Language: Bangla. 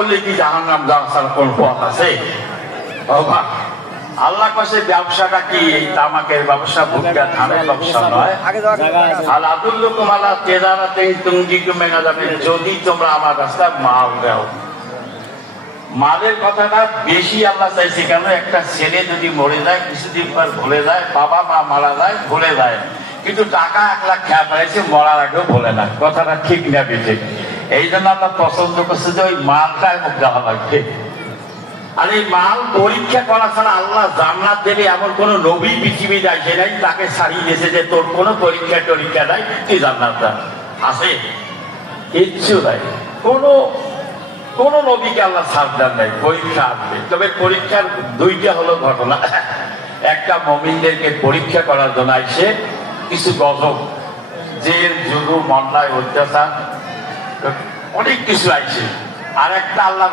করলে কি জাহান্নাম যাওয়া ছাড়া কোন পথ আছে? বাবা আল্লাহ কাছে ব্যবসাটা কি এই তামাকের ব্যবসা, ভুট্টা ধানের ব্যবসা নয়। আল আদুল্লুকুম আলা তিজারাতিন তুনজিকুম মিন আযাবিন, যদি তোমরা আমার রাস্তায় মাল দাও। মালের কথাটা বেশি আল্লাহ চাইছে কেন? একটা ছেলে যদি মরে যায়, কিছুদিন পর ভুলে যায়, বাবা মা মারা যায়, ভুলে যায়, কিন্তু টাকা 1 লাখ খেয়া পাইছে, মরার আগেও ভুলে না। কথাটা ঠিক না বেঠিক? এই জন্য আল্লাহ পছন্দ করছে যে ওই মালটাই মুখ দেওয়া লাগবে। আর এই মাল পরীক্ষা করা ছাড়া আল্লাহ জান্নাত দেবে এমন কোন নবী পৃথিবীতে আসে নাই, তাকে ছাড়িয়ে দিয়েছে যে তোর কোনো পরীক্ষা টরীক্ষা নাই, তুই জান্নাত আছে? কিচ্ছু নাই। কোন নবীকে আল্লাহ ছাড় দেন নাই, পরীক্ষা আসবে। তবে পরীক্ষার 2টা হলো ঘটনা। একটা মুমিনদেরকে পরীক্ষা করার জন্য আসে কিছু গজব, জেল জুলুম অন্যায় অত্যাচার অনেক কিছু আসে। আর একটা আল্লাহ